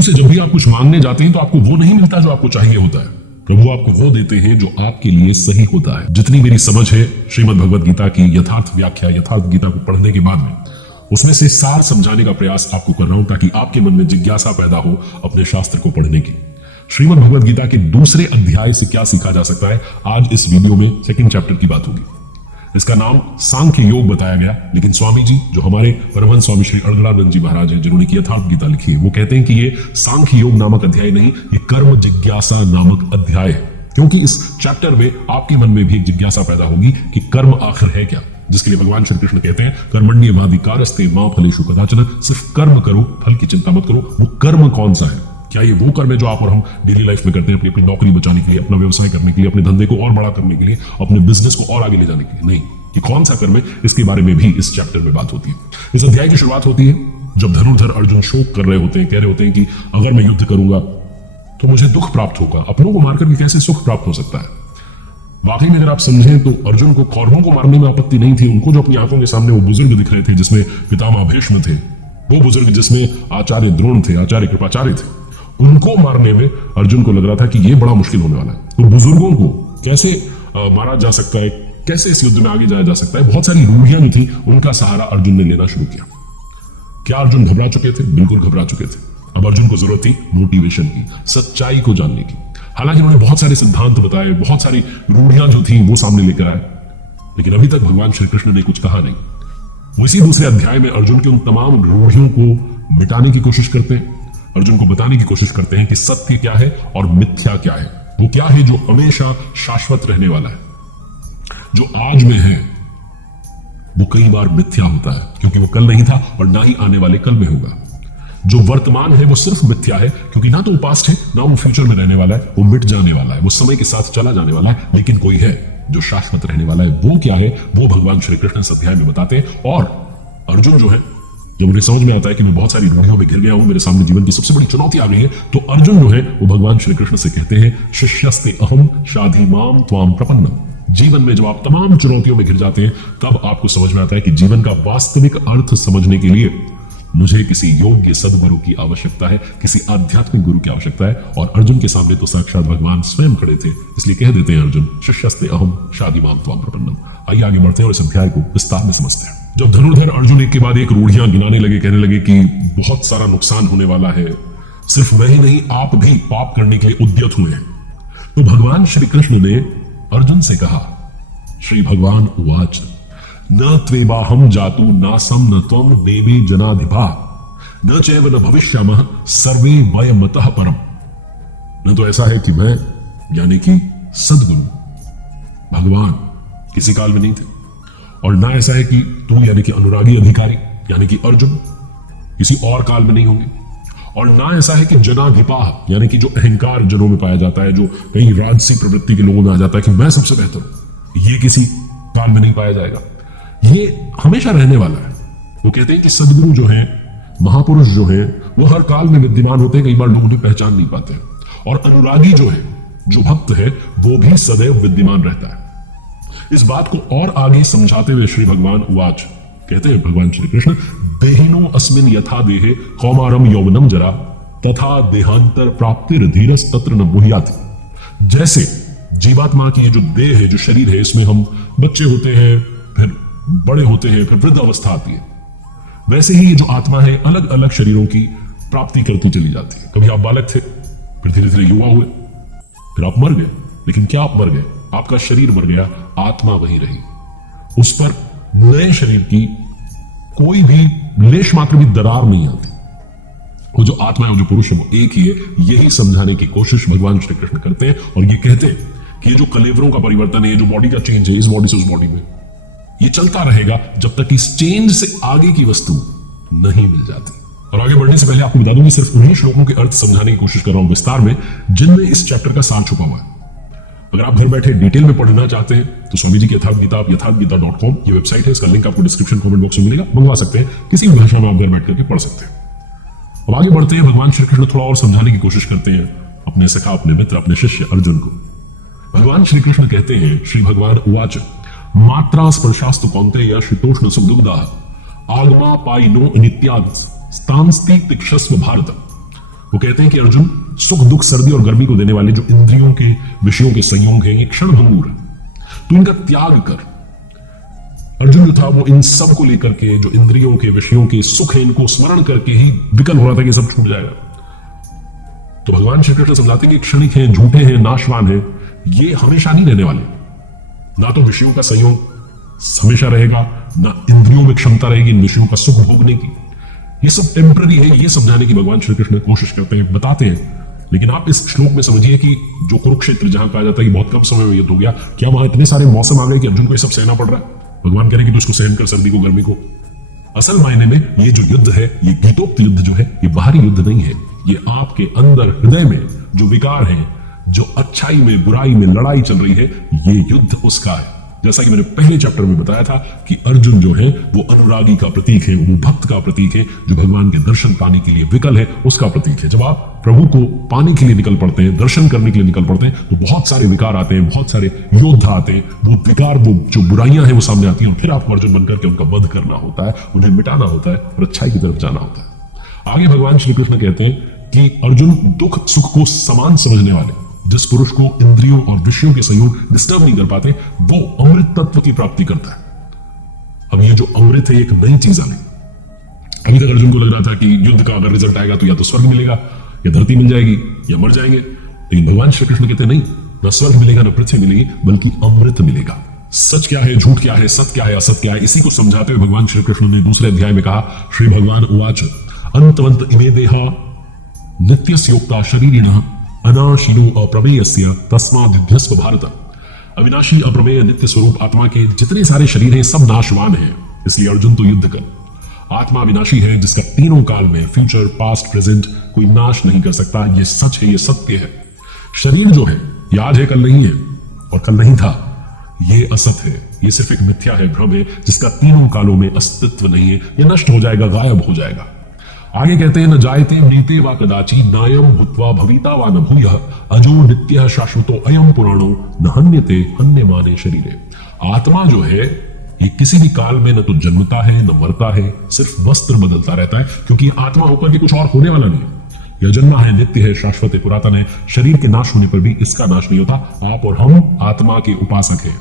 प्रभु से जब भी आप कुछ मांगने जाते हैं तो आपको वो नहीं मिलता जो आपको चाहिए होता है। प्रभु आपको वो देते हैं जो आपके लिए सही होता है। जितनी मेरी समझ है श्रीमद् भगवद गीता की यथार्थ व्याख्या, यथार्थ गीता को पढ़ने के बाद में उसमें से सार समझाने का प्रयास आपको कर रहा हूं, ताकि आपके मन में जिज्ञासा पैदा हो अपने शास्त्र को पढ़ने की। श्रीमद् भगवद गीता के दूसरे अध्याय से क्या सीखा जा सकता है, आज इस वीडियो में सेकंड चैप्टर की बात होगी। इसका नाम सांख्य योग बताया गया, लेकिन स्वामी जी जो हमारे परमहंस स्वामी श्री अड़गड़ानंद जी महाराज हैं, जिन्होंने की यथार्थ गीता लिखी है, वो कहते हैं कि ये सांख्य योग नामक अध्याय नहीं, ये कर्म जिज्ञासा नामक अध्याय है। क्योंकि इस चैप्टर में आपके मन में भी एक जिज्ञासा पैदा होगी कि कर्म आखिर है क्या, जिसके लिए भगवान श्री कृष्ण कहते हैं कर्मण्येवाधिकारस्ते मा फलेषु कदाचन, सिर्फ कर्म करो, फल की चिंता मत करो। वो कर्म कौन सा है? क्या ये वो कर्म है जो आप और हम डेली लाइफ में करते हैं, अपनी नौकरी बचाने के लिए, अपना व्यवसाय करने के लिए, अपने धंधे को और बड़ा करने के लिए, अपने बिजनेस को और आगे ले जाने के लिए? नहीं, ये कौन सा कर्म है, इसके बारे में भी इस चैप्टर में बात होती है। इस अध्याय की शुरुआत होती है जब धनुर्धर अर्जुन शोक कर रहे होते हैं, कह रहे होते हैं कि अगर मैं युद्ध करूंगा तो मुझे दुख प्राप्त होगा, अपनों को मारकर के कैसे सुख प्राप्त हो सकता है। वाकई में अगर आप समझें तो अर्जुन को कौरवों को मारने में आपत्ति नहीं थी। उनको जो अपनी आंखों के सामने वो बुजुर्ग दिख रहे थे, जिसमें पितामह भीष्म थे, वो बुजुर्ग जिसमें आचार्य द्रोण थे, आचार्य कृपाचार्य थे, उनको मारने में अर्जुन को लग रहा था कि ये बड़ा मुश्किल होने वाला है। तो बुजुर्गों को कैसे मारा जा सकता है, कैसे इस युद्ध में आगे जाया जा सकता है, बहुत सारी रूढ़ियां जो थी उनका सहारा अर्जुन ने लेना शुरू किया। क्या अर्जुन घबरा चुके थे? बिल्कुल घबरा चुके थे। अब अर्जुन को जरूरत थी मोटिवेशन की, सच्चाई को जानने की। हालांकि उन्होंने बहुत सारे सिद्धांत बताए, बहुत सारी रूढ़ियां जो थी वो सामने लेकर आए, लेकिन अभी तक भगवान श्री कृष्ण ने कुछ कहा नहीं। वो इसी दूसरे अध्याय में अर्जुन की उन तमाम रूढ़ियों को मिटाने की कोशिश करते हैं, अर्जुन को बताने की कोशिश करते हैं कि सत्य क्या है और मिथ्या क्या है। वो क्या है जो हमेशा शाश्वत रहने वाला है, जो आज में है वो कई बार मिथ्या होता है, क्योंकि वो कल नहीं था और ना ही आने वाले कल में होगा। जो वर्तमान है वो सिर्फ मिथ्या है, क्योंकि ना तो वो पास्ट है ना वो फ्यूचर में रहने वाला है, वो मिट जाने वाला है, वो समय के साथ चला जाने वाला है। लेकिन कोई है जो शाश्वत रहने वाला है। वो क्या है, वो भगवान श्री कृष्ण इस अध्याय में बताते हैं। और अर्जुन जो है, जब उन्हें समझ में आता है कि मैं बहुत सारी रूढ़ियों में घिर गया हूं, मेरे सामने जीवन की सबसे बड़ी चुनौती आ गई है, तो अर्जुन जो है वो भगवान श्री कृष्ण से कहते हैं शिष्यस्ते अहम शाधि माम त्वाम प्रपन्नम। जीवन में जब आप तमाम चुनौतियों में घिर जाते हैं, तब आपको समझ में आता है कि जीवन का वास्तविक अर्थ समझने के लिए मुझे किसी योग्य सद्गुरु की आवश्यकता है, किसी आध्यात्मिक गुरु की आवश्यकता है। और अर्जुन के सामने तो साक्षात भगवान स्वयं खड़े थे, इसलिए कह देते हैं अर्जुन शिष्यस्ते अहम शाधि माम त्वाम प्रपन्नम। आइए आगे बढ़ते हैं और इस अध्याय को विस्तार में समझते हैं। जब धनुर्धर अर्जुन एक के बाद एक रूढ़ियां गिनाने लगे, कहने लगे कि बहुत सारा नुकसान होने वाला है, सिर्फ मैं ही नहीं आप भी पाप करने के लिए उद्यत हुए हैं, तो भगवान श्री कृष्ण ने अर्जुन से कहा, श्री भगवान उवाच न त्वेवाहम जातु नासम न त्वम देवी जनाधिपा न चैव न भविष्यामः सर्वे वयमतः परम। न तो ऐसा है कि मैं यानी कि सद्गुरु भगवान किसी काल में नहीं थे, और ना ऐसा है कि तू यानी कि अनुरागी अधिकारी यानी कि अर्जुन किसी और काल में नहीं होंगे, और ना ऐसा है कि जनाधिपा यानी कि जो अहंकार जनों में पाया जाता है, जो कहीं राजसी प्रवृत्ति के लोगों में आ जाता है कि मैं सबसे बेहतर हूं, ये किसी काल में नहीं पाया जाएगा। ये हमेशा रहने वाला है। वो कहते हैं कि सदगुरु जो है, महापुरुष जो है, वो हर काल में विद्यमान होते हैं, कई बार लोग उन्हें पहचान नहीं पाते हैं। और अनुरागी जो है, जो भक्त है, वो भी सदैव विद्यमान रहता है। इस बात को और आगे समझाते हुए श्री भगवान उवाच कहते हैं भगवान श्री कृष्ण, देहिनो अस्मिन यथा देहे कौमारम यौवनम जरा तथा देहांतर प्राप्तिर धीरस तत्र न मुह्याति। जैसे जीवात्मा की ये जो देह है, जो शरीर है, इसमें हम बच्चे होते हैं, फिर बड़े होते हैं, फिर वृद्ध अवस्था आती है, वैसे ही ये जो आत्मा है अलग अलग शरीरों की प्राप्ति करती चली जाती है। कभी आप बालक थे, फिर धीरे धीरे युवा हुए, फिर आप मर गए। लेकिन क्या आप मर गए? आपका शरीर मर गया, आत्मा वही रही। उस पर नए शरीर की कोई भी लेश मात्र भी दरार नहीं आती। वो जो आत्मा है, वो जो पुरुष है, वो एक ही है। यही समझाने की कोशिश भगवान श्री कृष्ण करते हैं, और ये कहते हैं कि ये जो कलेवरों का परिवर्तन है, जो बॉडी का चेंज है, इस बॉडी से उस बॉडी में, ये चलता रहेगा जब तक इस चेंज से आगे की वस्तु नहीं मिल जाती। और आगे बढ़ने से पहले आपको बता दूं कि सिर्फ उन्हीं श्लोकों के अर्थ समझाने की कोशिश कर रहा हूं विस्तार में, जिनमें इस चैप्टर का सार छुपा हुआ है। अगर आप घर बैठे डिटेल में पढ़ना चाहते हैं तो स्वामी जी की यथार्थ गीता, आप यथार्थगीता.com ये वेबसाइट है, इसका लिंक आपको डिस्क्रिप्शन कमेंट बॉक्स में मिलेगा, मंगवा सकते हैं। किसी भी भाषा में आप घर बैठ करके पढ़ सकते हैं। अब आगे बढ़ते हैं। भगवान श्री कृष्ण थोड़ा और समझाने की कोशिश करते हैं अपने सखा, अपने मित्र, अपने शिष्य अर्जुन को। भगवान श्री कृष्ण कहते हैं, श्री भगवान उवाच मात्रा स्पर्शास्तु कौन्तेय शीतोष्ण सुखदुग्धा आगमा पाइनो नित्याग स्थांस्ति तिक्षस्व भारत। वो कहते हैं कि अर्जुन, सुख दुख सर्दी और गर्मी को देने वाले जो इंद्रियों के विषयों के संयोग हैं, ये क्षण भंगुर है, तो इनका त्याग कर। अर्जुन जो था वो इन सब को लेकर के, जो इंद्रियों के विषयों के सुख है, इनको स्मरण करके ही विकल हो रहा था कि सब छूट जाएगा। तो भगवान श्री कृष्ण समझाते हैं कि क्षणिक हैं, झूठे हैं, नाशवान हैं, ये हमेशा नहीं रहने वाले। ना तो विषयों का संयोग हमेशा रहेगा, ना इंद्रियों में क्षमता रहेगी इन विषयों का सुख भोगने की। ये सब टेम्पररी है, ये समझाने की भगवान श्री कृष्ण कोशिश करते हैं, बताते हैं। लेकिन आप इस श्लोक में समझिए कि जो कुरुक्षेत्र जहां कहा जाता है कि बहुत कम समय में युद्ध हो गया, क्या वहां इतने सारे मौसम आ गए कि अर्जुन को ये सब सहना पड़ रहा है? भगवान कह रहे हैं कि तू इसको सहन कर, सर्दी को, गर्मी को। असल मायने में ये जो युद्ध है, ये गीतोक्त युद्ध जो है, ये बाहरी युद्ध नहीं है। ये आपके अंदर हृदय में जो विकार है, जो अच्छाई में बुराई में लड़ाई चल रही है, ये युद्ध उसका है। जैसा कि मैंने पहले चैप्टर में बताया था कि अर्जुन जो है वो अनुरागी का प्रतीक है, वो भक्त का प्रतीक है, जो भगवान के दर्शन पाने के लिए विकल है, उसका प्रतीक है। जब आप प्रभु को पाने के लिए निकल पड़ते हैं, दर्शन करने के लिए निकल पड़ते हैं, तो बहुत सारे विकार आते हैं, बहुत सारे योद्धा आते हैं। वो विकार, वो जो बुराइयां हैं, वो सामने आती हैं और फिर आपको अर्जुन बनकर के उनका वध करना होता है, उन्हें मिटाना होता है और अच्छाई की तरफ जाना होता है। आगे भगवान श्री कृष्ण कहते हैं कि अर्जुन, दुख सुख को समान समझने वाले, जिस पुरुष को इंद्रियों और विषयों के संयोग डिस्टर्ब नहीं कर पाते, वो अमृत तत्व की प्राप्ति करता है। अब ये जो अमृत है, एक नई चीज आ गई। अभी तक अर्जुन को लग रहा था कि युद्ध का अगर रिजल्ट आएगा तो या तो स्वर्ग मिलेगा, या धरती मिल जाएगी, या मर जाएंगे। लेकिन भगवान श्री कृष्ण कहते नहीं, न स्वर्ग मिलेगा, न पृथ्वी मिलेगी, बल्कि अमृत मिलेगा। सच क्या है, झूठ क्या है, सत्य क्या है, असत क्या है, इसी को समझाते हुए भगवान श्री कृष्ण ने दूसरे अध्याय में कहा, श्री भगवान उवाच अंतवंत इमे देहा नित्यस्योक्ता शरीरिणः अनाशिनो अप्रमेयस्य तस्माद्युध्यस्व भारत। अविनाशी अप्रमेय नित्य स्वरूप आत्मा के जितने सारे शरीर हैं, सब नाशवान हैं, इसलिए अर्जुन तो युद्ध कर। आत्मा विनाशी है, जिसका तीनों काल में, फ्यूचर, पास्ट, प्रेजेंट, कोई नाश नहीं कर सकता। ये सच है, ये सत्य है। शरीर जो है, ये आज है, कल नहीं है, और कल नहीं था। ये असत है, ये सिर्फ एक मिथ्या है, भ्रम है, जिसका तीनों कालों में अस्तित्व नहीं है। ये नष्ट हो जाएगा, गायब हो जाएगा। आगे कहते हैं, न जायते मृते वा कदाचि नायम भूत्वा भविता वा न भूयः अजो नित्यः शाश्वतो अयम पुराणो न हन्यते हन्यमाने शरीरे। आत्मा जो है, ये किसी भी काल में न तो जन्मता है, न मरता है, सिर्फ वस्त्र बदलता रहता है, क्योंकि आत्मा होकर के कुछ और होने वाला नहीं है। यह जन्मा है, नित्य है, शाश्वत है, पुरातन है। शरीर के नाश होने पर भी इसका नाश नहीं होता। आप और हम आत्मा के उपासक हैं।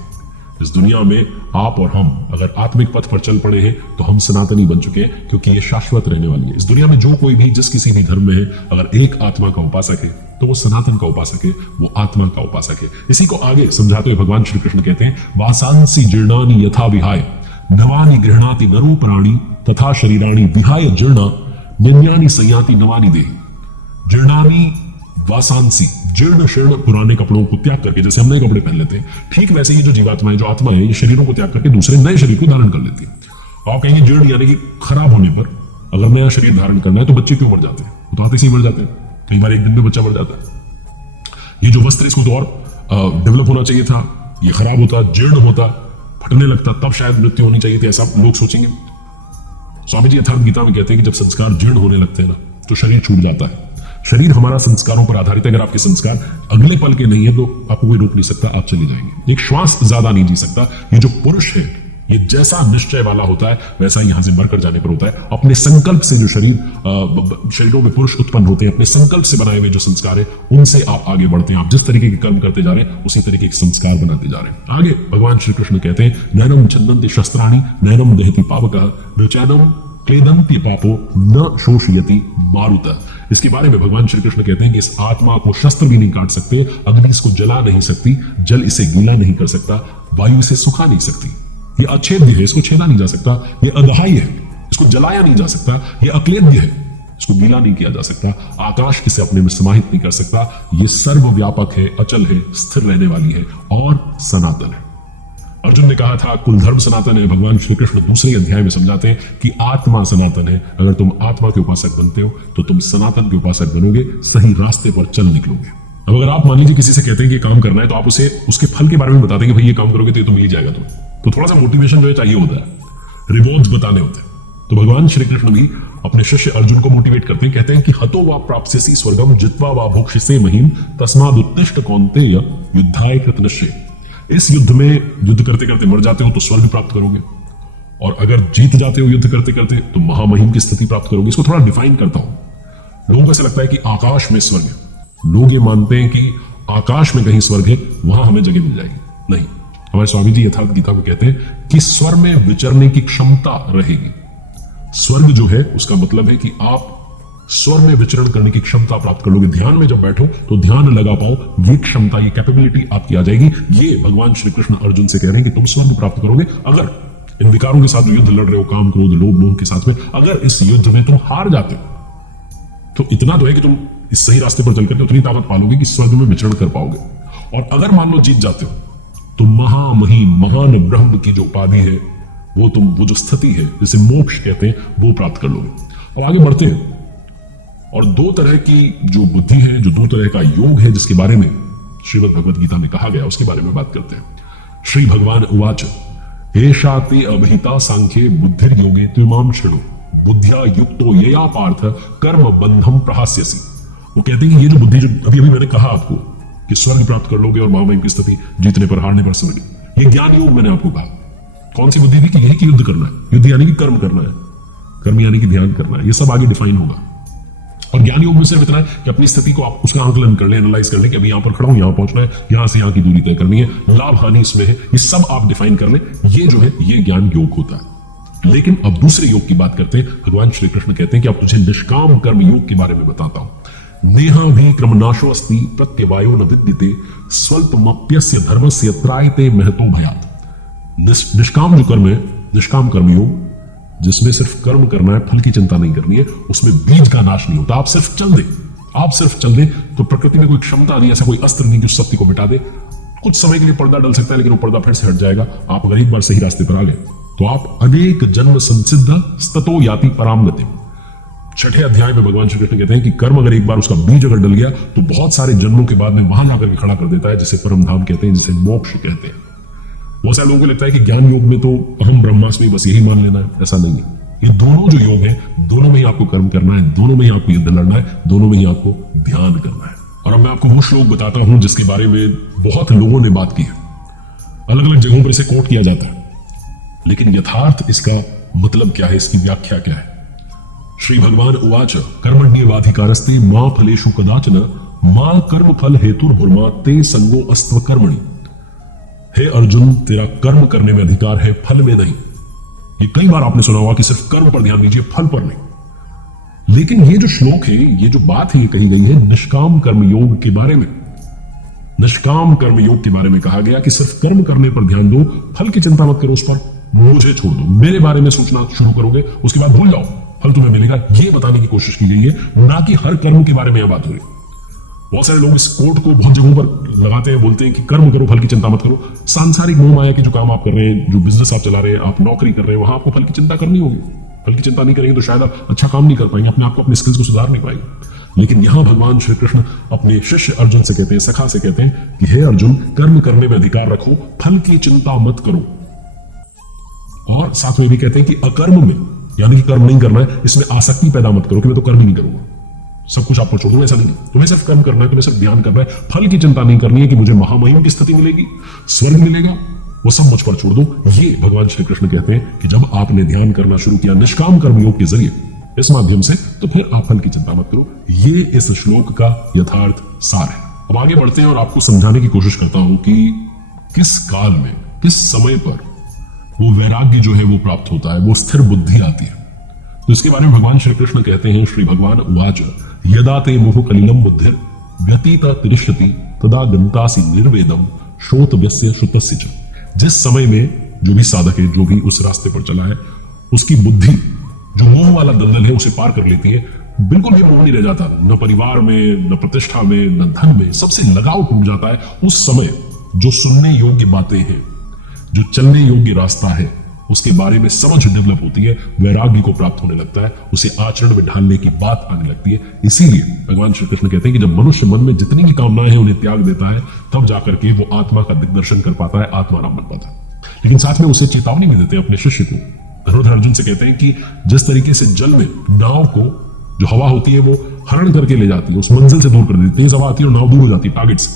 इस दुनिया में आप और हम अगर आत्मिक पथ पर चल पड़े हैं, तो हम सनातनी बन चुके हैं, क्योंकि ये शाश्वत रहने वाली है। इस दुनिया में जो कोई भी, जिस किसी भी धर्म में है, अगर एक आत्मा का उपासक है, तो वो सनातन का उपासक है, वो आत्मा का उपासक है। इसी को आगे समझाते हुए भगवान श्री कृष्ण कहते हैं, वासांसी जीर्णानि यथा विहाय नवानि गृह्णाति नरो प्राणी तथा शरीराणि विहाय जीर्णा निन्यानि संयाति नवानि देहि। जीर्णानि वासांसी, जीर्ण शीर्ण पुराने कपड़ों को त्याग करके, जैसे हम नए कपड़े पहन लेते हैं, ठीक वैसे ही जो जीवात्माएं, जो आत्मा है, ये शरीरों को त्याग करके दूसरे नए शरीर को धारण कर लेती है। आप कहेंगे जीर्ण यानी कि खराब होने पर अगर नया शरीर धारण करना है तो बच्चे क्यों मर जाते हैं? वो तो आते से ही मर जाते हैं, कई बार एक दिन में बच्चा मर जाता है। ये जो वस्त्र, इसको तो और डेवलप होना चाहिए था, ये खराब होता, जीर्ण होता, फटने लगता, तब शायद मृत्यु होनी चाहिए थी, ऐसा लोग सोचेंगे। स्वामी जी यथार्थ गीता में कहते हैं कि जब संस्कार जीर्ण होने लगते हैं ना, तो शरीर छूट जाता है। शरीर हमारा संस्कारों पर आधारित है। अगर आपके संस्कार अगले पल के नहीं है, तो आपको कोई रोक नहीं सकता, आप चले जाएंगे। एक श्वास ज्यादा नहीं जी सकता। ये जो पुरुष है, ये जैसा निश्चय वाला होता है, वैसा यहां से मरकर जाने पर होता है। अपने संकल्प से जो शरीरों में पुरुष उत्पन्न होते हैं, अपने संकल्प से बनाए हुए जो संस्कार है, उनसे आप आगे बढ़ते हैं। आप जिस तरीके के कर्म करते जा रहे हैं, उसी तरीके के संस्कार बनाते जा रहे हैं। आगे भगवान श्री कृष्ण कहते हैं, नैनम छन्दन्ति शस्त्राणि नैनम दहति पावकः नचैनम क्लेदन्ति पापो न शोषयति मारुतः। इसके बारे में भगवान श्री कृष्ण कहते हैं कि इस आत्मा को शस्त्र भी नहीं काट सकते, अग्नि इसको जला नहीं सकती, जल इसे गीला नहीं कर सकता, वायु इसे सुखा नहीं सकती। ये अछेद्य है, इसको छेदा नहीं जा सकता। ये अदहाई है, इसको जलाया नहीं जा सकता। ये अक्लेद्य है, इसको गीला नहीं किया जा सकता। आकाश इसे अपने में समाहित नहीं कर सकता। ये सर्वव्यापक है, अचल है, स्थिर रहने वाली है और सनातन है। अर्जुन ने कहा था कुल धर्म सनातन है। भगवान श्री कृष्ण दूसरे अध्याय में समझाते हैं कि आत्मा सनातन है। अगर तुम आत्मा के उपासक बनते हो, तो तुम सनातन के उपासक बनोगे, सही रास्ते पर चल निकलोगे। अब अगर आप मान लीजिए किसी से कहते हैं कि काम करना है, तो आप उसे उसके फल के बारे में बताते हैं कि भाई ये काम करोगे तो ये तो मिल जाएगा। तो थोड़ा सा मोटिवेशन जो है चाहिए होता है, रिवॉर्ड्स बताने होते हैं। तो भगवान श्री कृष्ण भी अपने शिष्य अर्जुन को मोटिवेट करते हैं, कहते हैं कि हतो वा प्राप्स्यसि स्वर्गम जित्वा वा भोक्ष्यसे महीम तस्मादुत्तिष्ठ कौन्तेय युद्धाय कृतनिश्चय। इस युद्ध में युद्ध करते करते मर जाते हो तो स्वर्ग प्राप्त करोगे, और अगर जीत जाते हो युद्ध करते करते तो महामहिम की स्थिति प्राप्त करोगे। इसको थोड़ा डिफाइन करता हूं। लोगों को ऐसा लगता है कि आकाश में स्वर्ग है। लोग ये मानते हैं कि आकाश में कहीं स्वर्ग है, वहां हमें जगह मिल जाएगी। नहीं, हमारे स्वामी जी यथार्थ गीता को कहते हैं कि स्वर्ग में विचरने की क्षमता रहेगी। स्वर्ग जो है उसका मतलब है कि आप स्वर्ग में विचरण करने की क्षमता प्राप्त कर लोगे। ध्यान में जब बैठो तो ध्यान लगा पाओ, ये क्षमता, ये कैपेबिलिटी आपकी आ जाएगी। ये भगवान श्री कृष्ण अर्जुन से कह रहे हैं कि तुम स्वर्ग प्राप्त करोगे अगर इन विकारों के साथ युद्ध लड़ रहे हो, काम, क्रोध, लोभ, मोह के साथ में। अगर इस युद्ध में तुम हार जाते हो तो इतना तो है कि तुम इस सही रास्ते पर चलकर उतनी ताकत पालोगे कि स्वर्ग में विचरण कर पाओगे। और अगर मान लो जीत जाते हो तो महामहिम, महान ब्रह्म की जो उपाधि है, वो जो स्थिति है जिसे मोक्ष कहते हैं, वो प्राप्त कर लोगे। और आगे बढ़ते हैं। और दो तरह की जो बुद्धि है, जो दो तरह का योग है, जिसके बारे में श्रीमद् भगवद गीता में कहा गया, उसके बारे में बात करते हैं। श्री भगवान उवाच एषा ते अभिहिता सांख्ये बुद्धिर योगे त्विमाम शृणु बुद्धिया युक्तो यया पार्थ कर्म बंधम प्रहास्यसि। वो कहते हैं कि ये जो बुद्धि, जो अभी मैंने कहा आपको कि स्वर्ग प्राप्त कर लोगे और महामहिम की स्थिति, जीतने पर हारने पर स्वर्ग, ये ज्ञान योग मैंने आपको कहा। कौन सी बुद्धि थी? कि यही कि युद्ध करना है, युद्ध यानी कि कर्म करना है, कर्म यानी कि ध्यान करना है। ये सब आगे डिफाइन होगा। और ज्ञान योग में सिर्फ इतना है कि अपनी स्थिति को आप उसका आंकलन कर ले, एनालाइज कर ले कि अभी यहां पर खड़ा हूं, यहां पहुंचना है, यहां से यहां की दूरी तय करनी है, लाभ हानि इसमें है, ये सब आप डिफाइन कर ले। ये जो है ये ज्ञान योग होता है। लेकिन अब दूसरे योग की बात करते हैं। भगवान श्री कृष्ण कहते हैं कि अब तुझे निष्काम कर्म योग के बारे में बताता हूं। नेहा भी क्रमनाशो अस्ति प्रत्यवायो न विद्यते स्वल्पमप्यस्य धर्मस्य त्रायते महतो भयात्। निष्काम जो कर्म है, निष्काम कर्म योग, जिसमें सिर्फ कर्म करना है, फल की चिंता नहीं करनी है, उसमें बीज का नाश नहीं होता। आप सिर्फ चल दे तो प्रकृति में कोई क्षमता नहीं, ऐसा कोई अस्त्र नहीं जो सत्य को मिटा दे। कुछ समय के लिए पर्दा डल सकता है, लेकिन वो पर्दा फिर से हट जाएगा। आप अगर एक बार सही रास्ते पर आ गए तो आप अनेक जन्म संसिद्ध स्ततो याति पराम गति। 6ठे अध्याय में भगवान श्री कृष्ण कहते हैं कि कर्म अगर एक बार उसका बीज अगर डल गया तो बहुत सारे जन्मों के बाद में वहां जाकर के खड़ा कर देता है, जिसे परम धाम कहते हैं, जिसे मोक्ष कहते हैं। बहुत सारे लोगों को लगता है कि ज्ञान योग में तो अहम ब्रह्मास्मि, बस यही मान लेना है। ऐसा नहीं है। ये दोनों जो योग है, दोनों में ही आपको कर्म करना है, दोनों में ही आपको युद्ध लड़ना है, दोनों में ही आपको ध्यान करना है। और अब मैं आपको वो श्लोक बताता हूं जिसके बारे में बहुत लोगों ने बात की है। अलग अलग जगहों पर इसे कोट किया जाता है, लेकिन यथार्थ इसका मतलब क्या है, इसकी व्याख्या क्या है। श्री भगवान उवाच कर्मण्येवाधिकारस्ते मां फलेषु कदाचन मां कर्म फल हेतुर्भुर्मा ते संगो अस्त्व कर्मणि। हे अर्जुन, तेरा कर्म करने में अधिकार है, फल में नहीं। ये कई बार आपने सुना होगा कि सिर्फ कर्म पर ध्यान दीजिए, फल पर नहीं। लेकिन ये जो श्लोक है, ये जो बात है, ये कही गई है निष्काम कर्म योग के बारे में। निष्काम कर्म योग के बारे में कहा गया कि सिर्फ कर्म करने पर ध्यान दो, फल की चिंता मत करो, उस पर मुझे छोड़ दो। मेरे बारे में सोचना शुरू करोगे, उसके बाद भूल जाओ, फल तुम्हें मिलेगा। ये बताने की कोशिश की गई है, ना कि हर कर्म के बारे में यह बात हो रही है। बहुत सारे लोग इस कोट को बहुत जगहों पर लगाते हैं, बोलते हैं कि कर्म करो, फल की चिंता मत करो। सांसारिक मोह माया के जो काम आप कर रहे हैं, जो बिजनेस आप चला रहे हैं, आप नौकरी कर रहे हैं, वहां आपको फल की चिंता करनी होगी। फल की चिंता नहीं करेंगे तो शायद आप अच्छा काम नहीं कर पाएंगे, अपने आप को, अपने स्किल्स को सुधार नहीं पाएंगे। लेकिन यहां भगवान श्री कृष्ण अपने शिष्य अर्जुन से कहते हैं, सखा से कहते हैं कि हे अर्जुन, कर्म करने में अधिकार रखो, फल की चिंता मत करो। और साथ में भी कहते हैं कि अकर्म में, यानी कि कर्म नहीं करना है, इसमें आसक्ति पैदा मत करो कि मैं तो कर्म ही नहीं करूंगा, सब कुछ आपको छोड़ दूंगा। ऐसा नहीं, तुम्हें सिर्फ कर्म करना है, तुम्हें सिर्फ ध्यान करना है, फल की चिंता नहीं करनी है कि मुझे महामहिम की स्थिति मिलेगी, स्वर्ग मिलेगा, वो सब मुझ पर छोड़ दो। ये भगवान श्री कृष्ण कहते हैं कि जब आपने ध्यान करना शुरू किया निष्काम कर्म योग के जरिए, इस माध्यम से, तो फिर आप फल की चिंता मत करो। ये इस श्लोक का यथार्थ सार है। अब आगे बढ़ते हैं और आपको समझाने की कोशिश करता हूं कि किस काल में, किस समय पर वो वैराग्य जो है वो प्राप्त होता है, वो स्थिर बुद्धि आती है। तो इसके बारे में भगवान श्री कृष्ण कहते हैं, श्री भगवान उवाच यदा ते मोह कलिलम बुद्धिर व्यतीता तिष्ठति तदा गन्तासि निर्वेदम श्रोतव्यस्य श्रुतस्य च। जिस समय में जो भी साधक है, जो भी उस रास्ते पर चला है, उसकी बुद्धि जो मोह वाला दलदल है उसे पार कर लेती है। बिल्कुल भी मोह नहीं रह जाता, न परिवार में, न प्रतिष्ठा में, न धन में, सबसे लगाव टूट जाता है। उस समय जो सुनने योग्य बातें हैं, जो चलने योग्य रास्ता है, उसके बारे में समझ डेवलप होती है, वैराग्य को प्राप्त होने लगता है, उसे आचरण में ढालने की बात आने लगती है। इसीलिए भगवान श्री कृष्ण कहते हैं कि जब मनुष्य मन में जितनी भी कामनाएं हैं उन्हें त्याग देता है, तब जाकर के वो आत्मा का दिग्दर्शन कर पाता है, आत्माराम बन पाता है। लेकिन साथ में उसे चेतावनी भी देते हैं अपने शिष्य को। धनुर्धर अर्जुन से कहते हैं कि जिस तरीके से जल में नाव को जो हवा होती है वो हरण करके ले जाती है, उस मंजिल से दूर कर देती है, तेज हवा आती है और नाव दूर हो जाती है टारगेट से,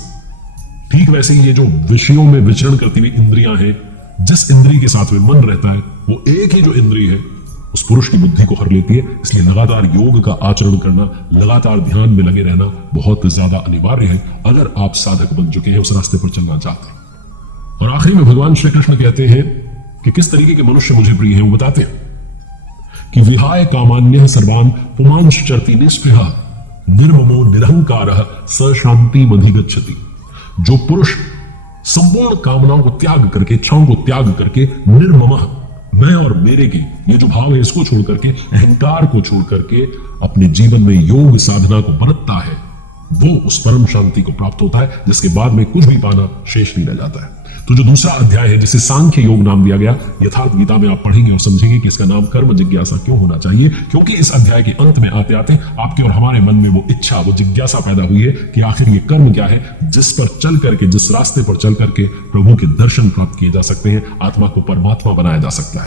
ठीक वैसे ही ये जो विषयों में विचरण करती हुई इंद्रियां हैं, जिस इंद्रिय के साथ में मन रहता है, वो एक ही जो इंद्रिय है उस पुरुष की बुद्धि को हर लेती है। इसलिए लगातार योग का आचरण करना, लगातार ध्यान में लगे रहना बहुत ज्यादा अनिवार्य है अगर आप साधक बन चुके हैं, उस रास्ते पर चलना चाहते हैं। और आखिरी में भगवान श्री कृष्ण कहते हैं कि किस तरीके के मनुष्य मुझे प्रिय हैं। वो बताते हैं कि विहाय कामान्य सर्वान पुमांश चरति निष्पृह निर्ममो निरहंकार स शांति मधिगच्छति। जो पुरुष संपूर्ण कामनाओं को त्याग करके, इच्छाओं को त्याग करके, निर्मम मैं और मेरे के ये जो भाव है इसको छोड़ करके, अहंकार को छोड़ करके अपने जीवन में योग साधना को बरतता है, वो उस परम शांति को प्राप्त होता है जिसके बाद में कुछ भी पाना शेष नहीं रह जाता है। तो जो दूसरा अध्याय है जिसे सांख्य योग नाम दिया गया, यथार्थ गीता में आप पढ़ेंगे और समझेंगे कि इसका नाम कर्म जिज्ञासा क्यों होना चाहिए। क्योंकि इस अध्याय के अंत में आते आते आपके और हमारे मन में वो इच्छा, वो जिज्ञासा पैदा हुई है कि आखिर ये कर्म क्या है जिस पर चल करके, जिस रास्ते पर चल करके प्रभु के दर्शन प्राप्त किए जा सकते हैं, आत्मा को परमात्मा बनाया जा सकता है।